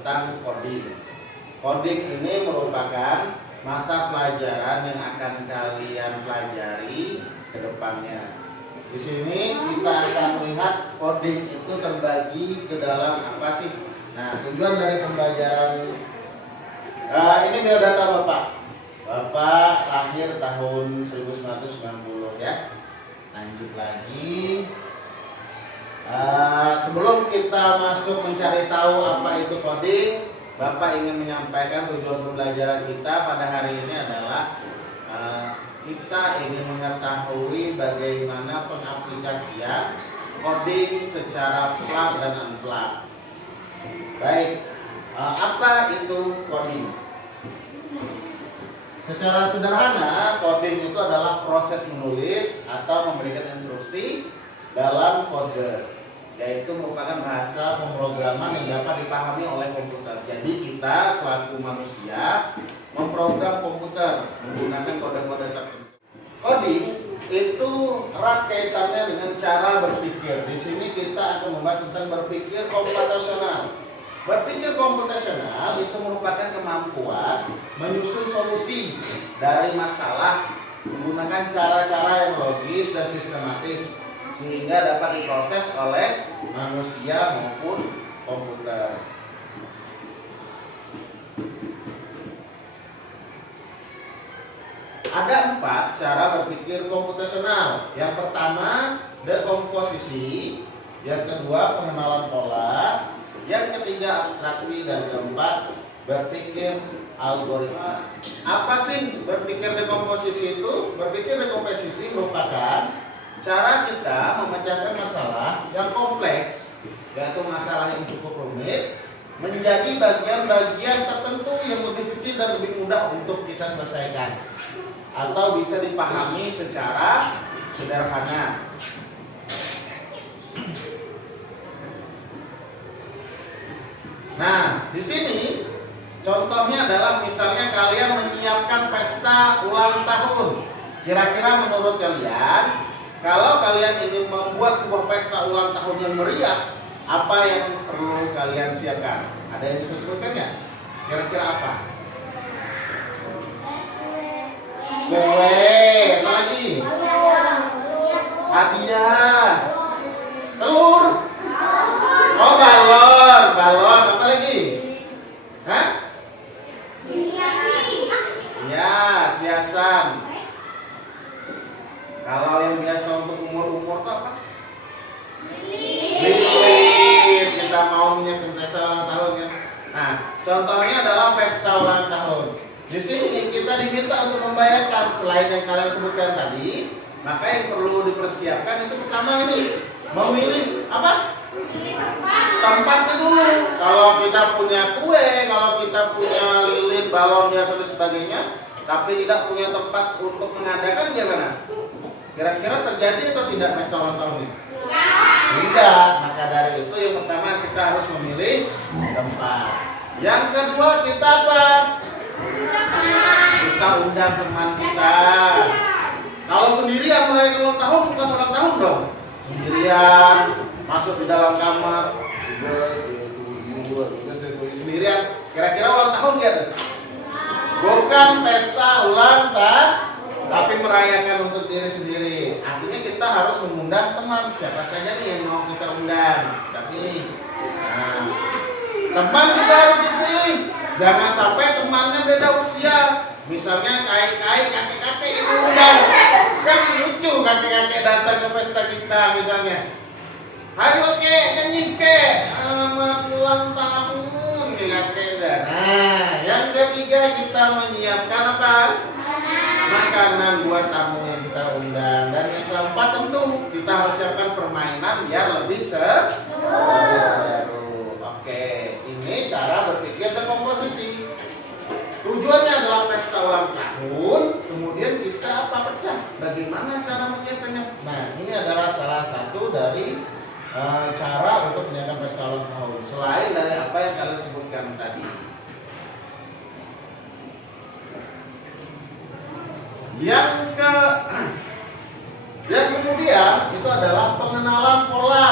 tentang coding. Coding ini merupakan mata pelajaran yang akan kalian pelajari ke depannya. Di sini kita akan melihat coding itu terbagi ke dalam apa sih? Nah, tujuan dari pembelajaran ini biodata Bapak. Bapak lahir tahun 1990 ya. Lanjut lagi. Sebelum kita masuk mencari tahu apa itu coding, Bapak ingin menyampaikan tujuan pembelajaran kita pada hari ini adalah kita ingin mengetahui bagaimana pengaplikasian coding secara plug dan unplug. Baik, apa itu coding? Secara sederhana, coding itu adalah proses menulis atau memberikan instruksi dalam kode, yaitu merupakan bahasa pemrograman yang dapat dipahami oleh komputer. Jadi kita selaku manusia memprogram komputer menggunakan kode-kode tertentu. Coding itu erat kaitannya dengan cara berpikir. Di sini kita akan membahas tentang berpikir komputasional. Berpikir komputasional itu merupakan kemampuan menyusun solusi dari masalah menggunakan cara-cara yang logis dan sistematis sehingga dapat diproses oleh manusia maupun komputer. Ada 4 cara berpikir komputasional. Yang pertama, dekomposisi. Yang kedua, pengenalan pola. Yang ketiga, abstraksi. Dan keempat, berpikir algoritma. Apa sih berpikir dekomposisi itu? Berpikir dekomposisi merupakan cara kita memecahkan masalah yang kompleks, yaitu masalah yang cukup rumit, menjadi bagian-bagian tertentu yang lebih kecil dan lebih mudah untuk kita selesaikan, atau bisa dipahami secara sederhana. Nah, di sini contohnya adalah misalnya kalian menyiapkan pesta ulang tahun. Kira-kira menurut kalian, kalau kalian ingin membuat sebuah pesta ulang tahun yang meriah, apa yang perlu kalian siapkan? Ada yang bisa disebutkan ya? Kira-kira apa? Kue, apa lagi? Hadiah, telur, oh balon, apa lagi? Hah? Ya, hiasan. Kalau yang biasa untuk umur-umur itu apa? Lilin. Kita mau menyiapkan pesta ulang tahun kan? Nah, contohnya adalah pesta ulang tahun. Di sini kita diminta untuk membayarkan selain yang kalian sebutkan tadi, maka yang perlu dipersiapkan itu pertama ini memilih apa? Tempatnya dulu. Kalau kita punya kue, kalau kita punya lilin, balon dan sebagainya, tapi tidak punya tempat untuk mengadakan gimana? Kira-kira terjadi atau tidak pesta ulang tahun ini? Tidak. Maka dari itu yang pertama kita harus memilih tempat. Yang kedua kita apa? Kita undang teman kita. Kalau sendirian merayakan ulang tahun bukan ulang tahun dong. Sendirian masuk di dalam kamar, sendirian. Kira-kira ulang tahun ya? Bukan pesta ulang tahun, tapi merayakan untuk diri sendiri. Artinya kita harus mengundang teman. Siapa saja nih yang mau kita undang? Kita pilih. Nah, teman juga harus dipilih. Jangan sampai temannya beda usia. Misalnya kakek-kakek yang undang. Kan lucu kakek-kakek datang ke pesta kita misalnya. Ayo kek, nyanyi kek, selamat ulang tahun kakek. Nah, yang ketiga kita menyiapkan apa? Makanan buat tamu yang kita undang. Dan yang keempat tentu kita harus siapkan permainan biar lebih seru. Oke, ini cara berpikir dekomposisi. Tujuannya adalah pesta ulang tahun, kemudian kita apa pecah? Bagaimana cara menyiapkannya? Nah, ini adalah salah satu dari cara untuk menyiapkan pesta ulang tahun. Selain dari apa yang kalian sebutkan tadi. Yang kemudian itu adalah pengenalan pola.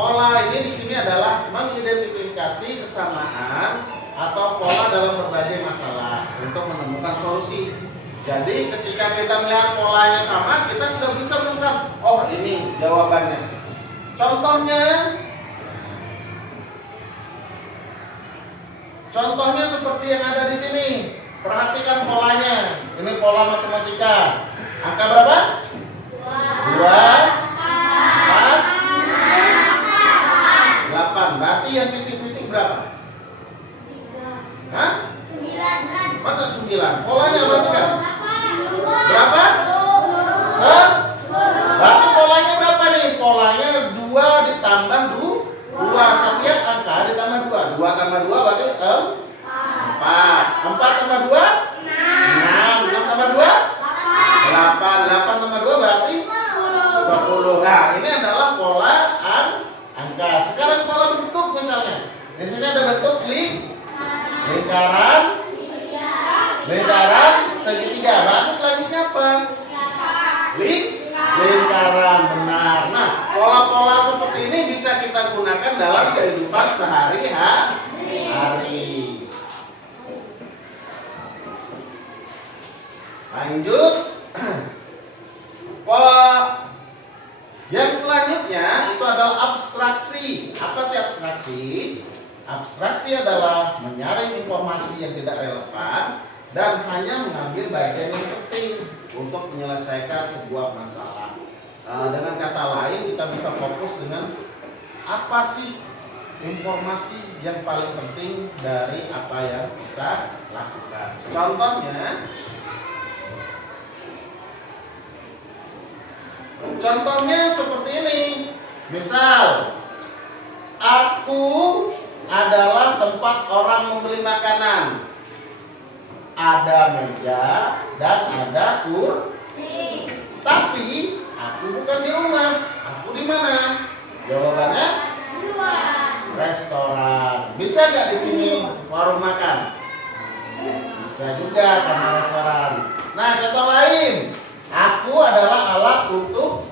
Pola ini di sini adalah mengidentifikasi kesamaan atau pola dalam berbagai masalah untuk menemukan solusi. Jadi ketika kita melihat polanya sama, kita sudah bisa menemukan, oh ini jawabannya. Contohnya seperti yang ada di sini. Perhatikan polanya. Ini pola matematika. Angka berapa? 2, 8. Berarti yang titik-titik berapa? 3. Hah? 9. Masa 9? Polanya berarti kan? Berapa? 10. Berarti polanya berapa nih? Polanya 2 ditambah 2. Setiap angka ditambah 2. 2 tambah 2 berarti 4. 4 tambah 2? 6. 6 tambah 2? 8. 8 tambah 2 berarti 10. Nah, ini adalah pola angka. Sekarang pola bentuk misalnya. Di sini ada bentuk lingkaran segitiga. Berarti selanjutnya apa? Lingkaran, benar. Nah, pola-pola seperti ini bisa kita gunakan dalam kehidupan sehari-hari. Lanjut. Pola yang selanjutnya itu adalah abstraksi. Apa sih abstraksi? Abstraksi adalah menyaring informasi yang tidak relevan dan hanya mengambil bagian yang penting untuk menyelesaikan sebuah masalah. Dengan kata lain, kita bisa fokus dengan apa sih informasi yang paling penting dari apa yang kita lakukan. Contohnya seperti ini. Misal, aku adalah tempat orang membeli makanan. Ada meja dan ada kursi. Tapi aku bukan di rumah. Aku di mana? Jawabannya restoran. Bisa nggak di sini warung makan? Bisa juga karena restoran. Nah, contoh lain. Aku adalah alat untuk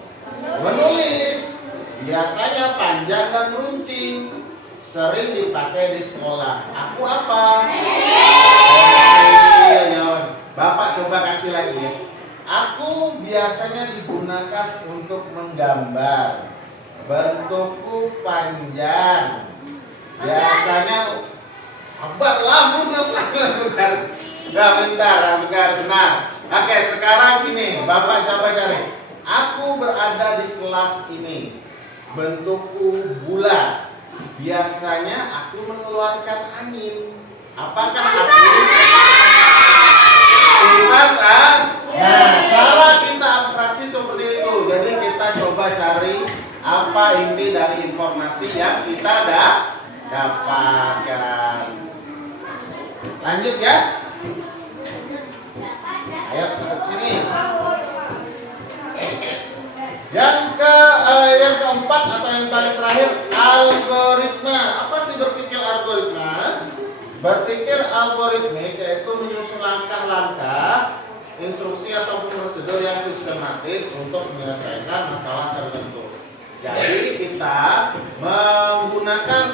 menulis. Biasanya panjang dan runcing. Sering dipakai di sekolah. Aku apa? Bapak coba kasih lagi ya. Aku biasanya digunakan untuk menggambar. Bentukku panjang. Biasanya lamun bentar. Nah, oke, sekarang ini Bapak coba cari. Aku berada di kelas ini. Bentukku bulat. Biasanya aku mengeluarkan angin. Apakah aku kipas? Nah, cara kita abstraksi seperti itu. Jadi kita coba cari apa inti dari informasi yang kita dapatkan. Lanjut ya. Ayo duduk sini. Yang keempat atau yang paling terakhir, algoritma. Apa sih berpikir algoritma? Berpikir algoritmik yaitu menyusun langkah-langkah, instruksi ataupun prosedur yang sistematis untuk menyelesaikan masalah tertentu. Jadi kita menggunakan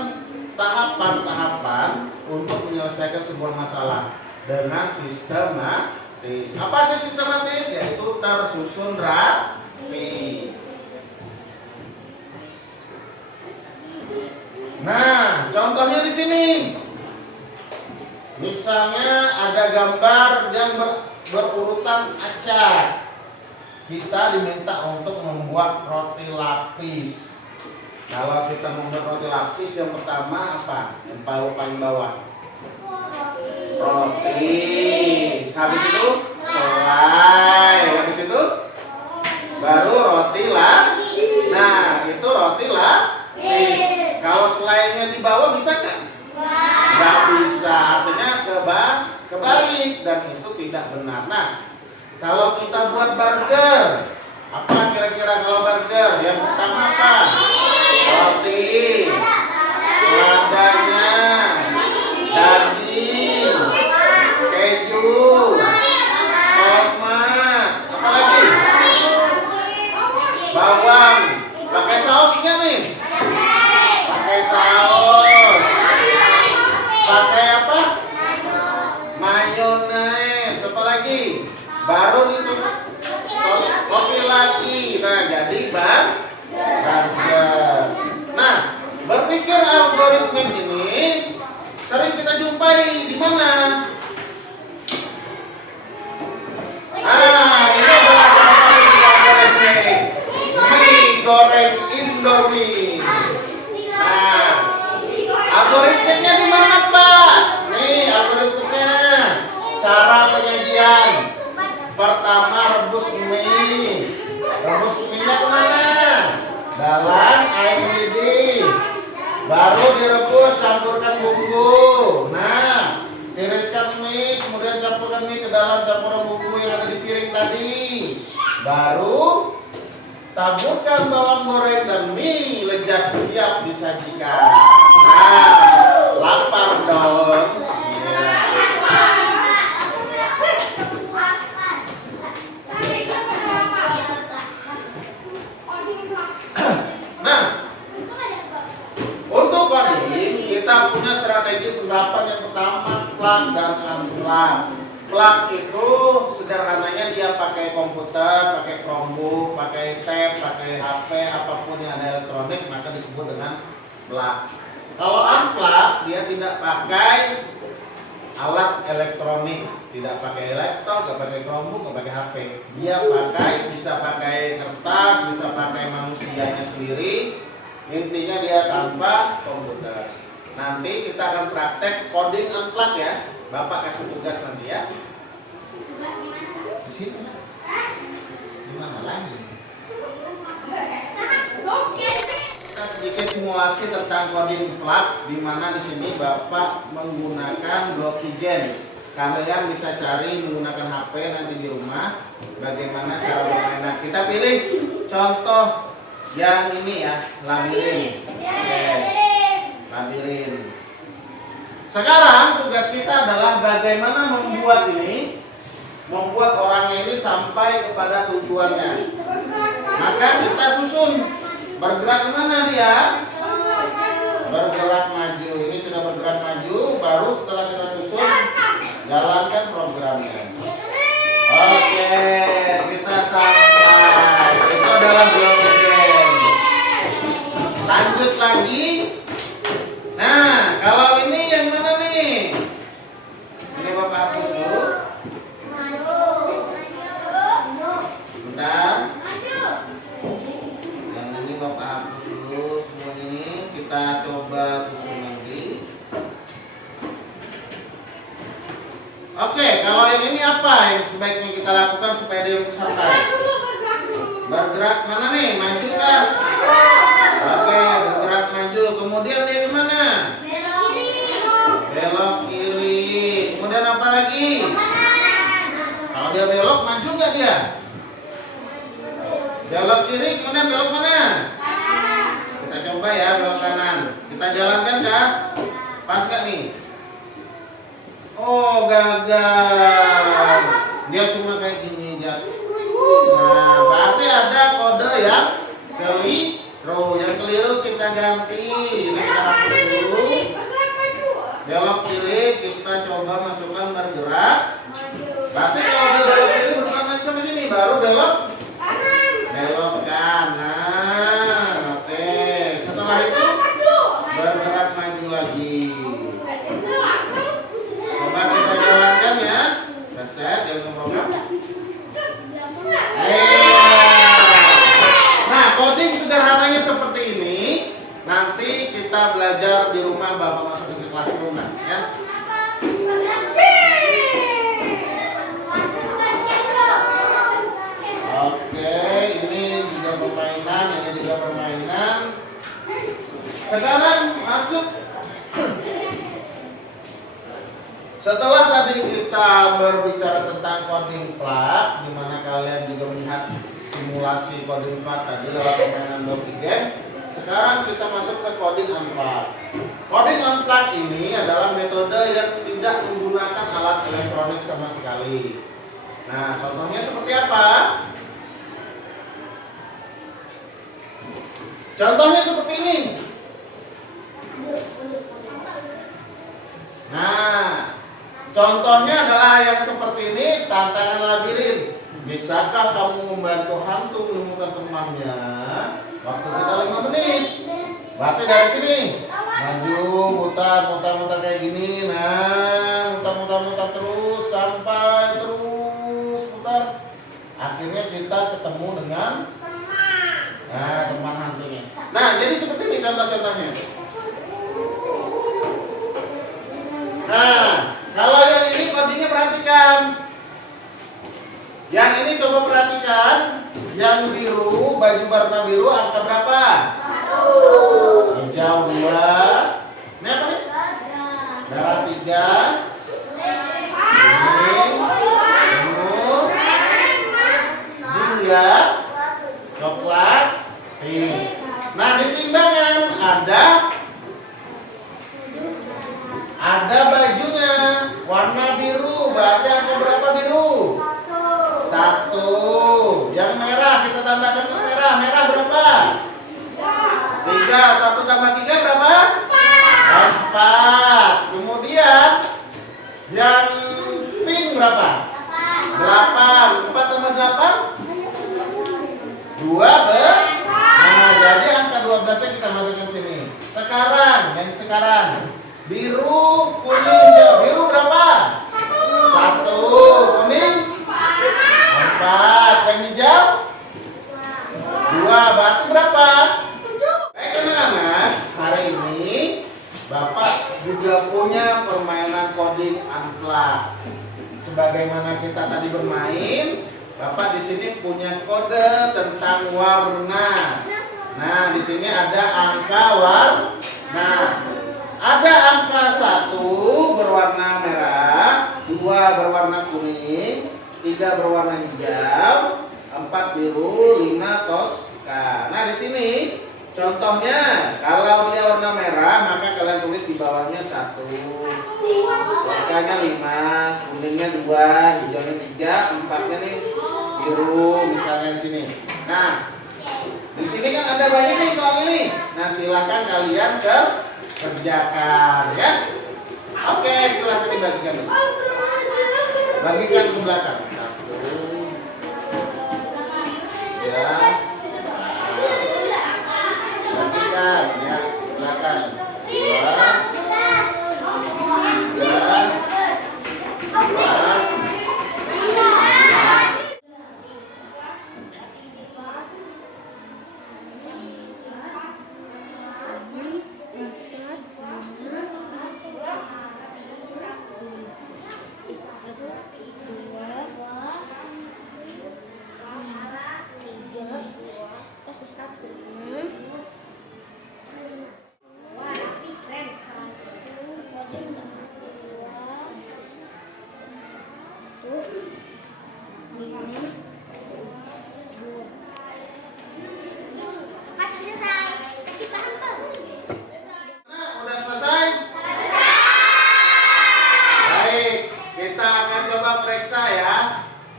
tahapan-tahapan untuk menyelesaikan sebuah masalah dengan sistematis. Apa sih sistematis? Yaitu tersusun rapi. Nah, contohnya di sini. Misalnya ada gambar yang berurutan acak. Kita diminta untuk membuat roti lapis. Kalau kita membuat roti lapis, yang pertama apa? Yang paling bawah. Roti. Habis itu selai. Habis itu baru roti lapis. Nah, itu roti lapis. Kalau selainya di bawah bisa nggak? Nggak bisa, artinya kebalik dan itu tidak benar. Nah, kalau kita buat burger, apa kira-kira kalau burger? Yang pertama apa? Roti, ladanya, daging, keju, tomat, apa lagi? Bawang. Pakai sausnya nih. Dalam air mendidih. Baru direbus, campurkan bumbu. Nah, tiriskan mie, kemudian campurkan mie ke dalam campuran bumbu yang ada di piring tadi. Baru taburkan bawang goreng dan mie lezat siap disajikan. Nah, lapar dong. Ya. Nah, untuk coding kita punya strategi penerapan yang pertama, plug dan unplug. Plug itu sederhananya dia pakai komputer, pakai Chromebook, pakai tab, pakai HP, apapun yang ada elektronik maka disebut dengan plug. Kalau unplug dia tidak pakai alat elektronik, tidak pakai laptop, tidak pakai Chromebook, tidak pakai HP. Dia bisa pakai kertas, bisa pakai manusianya sendiri. Intinya dia tanpa komputer. Nanti kita akan praktek coding unplug ya. Bapak kasih tugas nanti ya. Di sini. Di mana lagi? Kita sedikit simulasi tentang coding plug, di mana di sini Bapak menggunakan Blocky Games. Kalian bisa cari menggunakan HP nanti di rumah bagaimana cara bermainnya. Kita pilih contoh yang ini ya, labirin. Oke. Labirin. Sekarang tugas kita adalah bagaimana membuat orangnya ini sampai kepada tujuannya. Maka kita susun. Bergerak kemana dia? Bergerak maju. Ini sudah bergerak maju. Baru setelah kita susun, jalankan programnya. Oke, kita sampai. Itu adalah blok game. Lanjut lagi. Nah, kalau ini yang mana nih? Ini Bapak hapus dulu. Bentar. Yang ini Bapak hapus dulu. Semua ini kita coba susun nanti. Oke, kalau yang ini apa yang sebaiknya kita lakukan supaya dia santai? Bergerak mana nih? Maju kan? Oke, bergerak maju. Kemudian dia kemana? Belok kiri. Kemudian apa lagi? Kalau dia belok, maju nggak dia? Belok kiri, kemudian belok mana? Kita coba ya belok kanan. Kita jalankan kah? Pas nggak nih? Oh, gagal. Dia cuma kayak gini jatuh. Nah, berarti ada kode yang keliru. Yang keliru kita ganti. Ini kita hapus dulu. Belok kiri, kita coba masukkan bergerak. Berarti kalau dia belok kiri berusaha lagi sampai sini, baru belok kanan. Oke. Setelah itu bergerak maju lagi. Coba kita jalankan ya. Reset, jalan program. Nah, coding sederhananya seperti ini. Nanti kita belajar di rumah, Bapak masukin ke kelas rumah ya. Oke, ini juga permainan, ini juga permainan. Sekarang masuk. Setelah tadi kita berbicara tentang coding plug, di mana kalian juga melihat simulasi coding plug tadi lewat permainan Blocky Game. Sekarang kita masuk ke coding unplug. Coding unplug ini adalah metode yang tidak menggunakan alat elektronik sama sekali. Nah, contohnya seperti apa? Contohnya seperti ini. Nah, contohnya adalah yang seperti ini, tantangan labirin. Bisakah kamu membantu hantu menemukan temannya? Waktu kita 5 menit. Berarti dari sini maju, mutar kayak gini. Nah, mutar terus sampai terus mutar. Akhirnya kita ketemu dengan teman hantunya. Nah, jadi seperti ini contoh-contohnya. Nah, kalau yang ini codingnya perhatikan. Yang ini coba perhatikan. Yang biru baju warna biru angka berapa? 1. Hijau 2. Ini apa nih? Merah 3. Kuning, ungu, jingga, coklat, pink. Nah, di timbangan ada bajunya warna biru. Berarti angka berapa biru? 1. Yang merah kita tambahkan ke merah. Merah berapa? 3. 1 tambah 3 berapa? 4. Kemudian yang pink berapa? 8. 4 tambah 8? 12. Nah, jadi angka 12-nya kita masukkan sini. Sekarang biru, kuning, hijau. Biru berapa? 1. Kuning 4. Yang hijau 2. Berarti berapa? Baik anak-anak, hari ini Bapak juga punya permainan coding unplugged. Sebagaimana kita tadi bermain, Bapak di sini punya kode tentang warna. Nah, di sini ada angka warna. Ada angka 1 berwarna merah, 2 berwarna kuning, 3 berwarna hijau, 4 biru, 5 toska. Nah, di sini contohnya, kalau dia warna merah, maka kalian tulis di bawahnya 1. Toskanya 5, kuningnya 2, hijaunya 3, 4-nya nih biru, misalnya di sini. Nah, di sini kan ada banyak nih soal ini. Nah, silakan kalian kerjakan ya. Oke, silakan dibagikan. Bagikan ke belakang. 1. Ya. Bagikan ya, silakan. 2. 3. 4.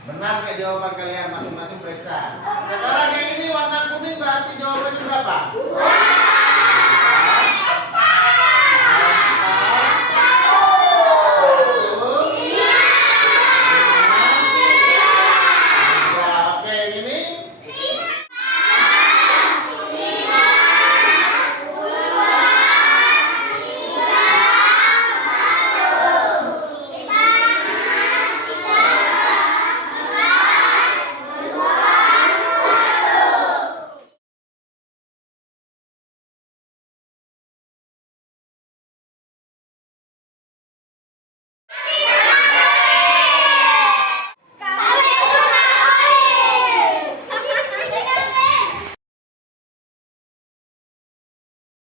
Benar kayak jawaban kalian masing-masing periksa. Sekarang yang ini warna kuning berarti jawabannya berapa? 2.